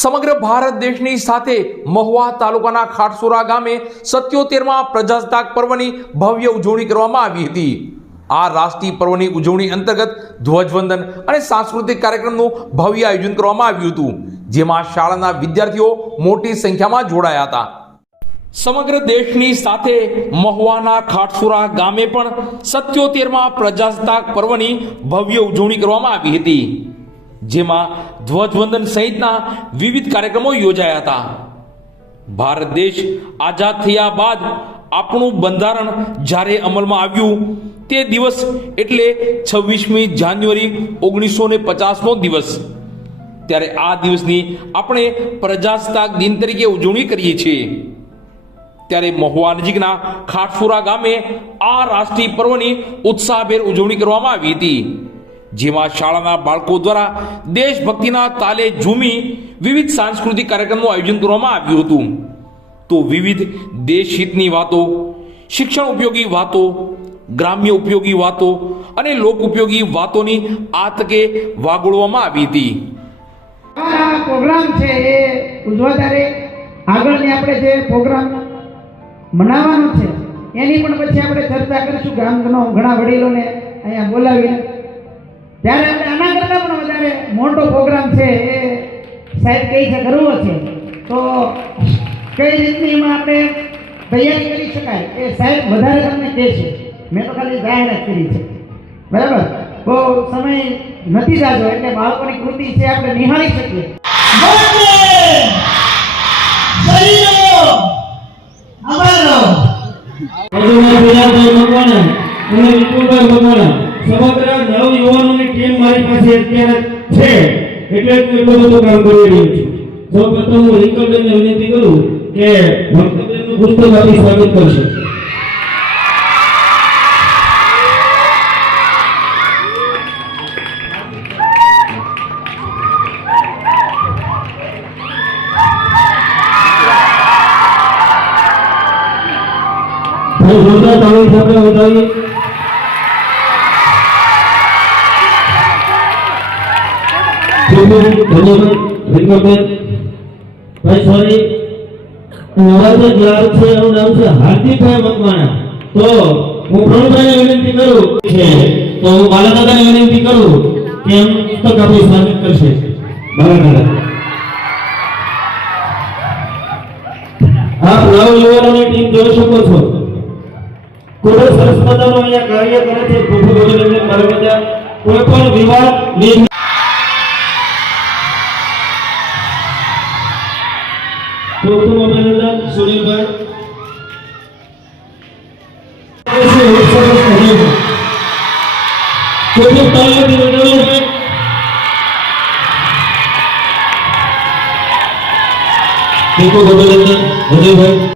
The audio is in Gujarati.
સમગ્ર ભારત દેશની સાથે મહુવા તાલુકાના ખાટસુરા ગામે 77મા પ્રજાસત્તાક પર્વની ભવ્ય ઉજવણી કરવામાં આવી હતી। આ રાષ્ટ્રીય પર્વની ઉજવણી અંતર્ગત ધ્વજવંદન અને સાંસ્કૃતિક કાર્યક્રમનું ભવ્ય આયોજન કરવામાં આવ્યું હતું, જેમાં શાળાના વિદ્યાર્થીઓ મોટી સંખ્યામાં જોડાયા હતા। સમગ્ર દેશની સાથે મહુવાના ખાટસુરા ગામે પણ 77મા પ્રજાસત્તાક પર્વની ભવ્ય ઉજવણી કરવામાં આવી હતી, જેમાં ધ્વજવંદન સહિતના વિવિધ કાર્યક્રમો યોજાયા હતા। ભારત દેશ આઝાદ થયા બાદ આપણું બંધારણ જ્યારે અમલમાં આવ્યું તે દિવસ એટલે 26મી જાન્યુઆરી 1950નો દિવસ। ત્યારે આ દિવસની આપણે પ્રજાસત્તાક દિન તરીકે ઉજવણી કરીએ છીએ। ત્યારે મહુવા નજીકના ખાટસુરા ગામે આ રાષ્ટ્રીય પર્વની ઉત્સાહભેર ઉજવણી કરવામાં આવી હતી, જેમાં શાળાના બાળકો દ્વારા દેશભક્તિના તાલે ઝૂમી વિવિધ સાંસ્કૃતિક કાર્યક્રમનું આયોજન કરવામાં આવ્યું હતું। તો વિવિધ દેશહિતની વાતો, શિક્ષણ ઉપયોગી વાતો, ગ્રામ્ય ઉપયોગી વાતો અને લોક ઉપયોગી વાતોની આ તકે વાગોળવામાં આવી હતી। આ પ્રોગ્રામ છે એ ઉજવતારે આગળની આપણે જે પ્રોગ્રામ મનાવવાનો છે એની પણ પછી આપણે ચર્ચા કરીશું। ગામનો ઘણા વડીલોને અહીંયા બોલાવીને ત્યારે આપણે આના કરતાં પણ વધારે મોટો પ્રોગ્રામ છે એ સાહેબ કઈ છે કરવો છે, તો કઈ રીતની એમાં આપણે તૈયારી કરી શકાય એ સાહેબ વધારે તમને કહે છે। મેં તો ખાલી જાહેરાત કરી છે, બરાબર? બહુ સમય નથી જાજો એટલે બાળકોની કૃતિ છે આપણે નિહાળી શકીએ। સમગ્ર નવયુવાનોની ટીમ મારી પાસે અત્યારે છે એટલે હું એટલું બધું કામ કરી રહ્યો છું। સૌપ્રથમ હું રિંકલબેનને વિનંતી કરું કે ભક્તબેનનું પુસ્તક આપી સ્વાગત કરશે। જોરદાર તાળી સાથે વધાવી હાર્દિકભાઈ મકવાણા। તો હું પ્રણભાઈને વિનંતી કરું છે, તો હું બાલાદાદાને વિનંતી કરું કે એમ પુસ્તક આપી સ્વાગત કરશે। બાલાદાદા, આપ નવયુવાનોની ટીમ જોઈ શકો છો, ખૂબ જ સરસ મજાનું અહીંયા કાર્ય કરે છે। ખૂબ અભિનંદન મારા બધા કોઈ પણ વિવાદ પ્રથમ અભિનંદન સુનિલભાઈ। ખૂબ તાલીમ અજયભાઈ। અભિનંદન અજયભાઈ।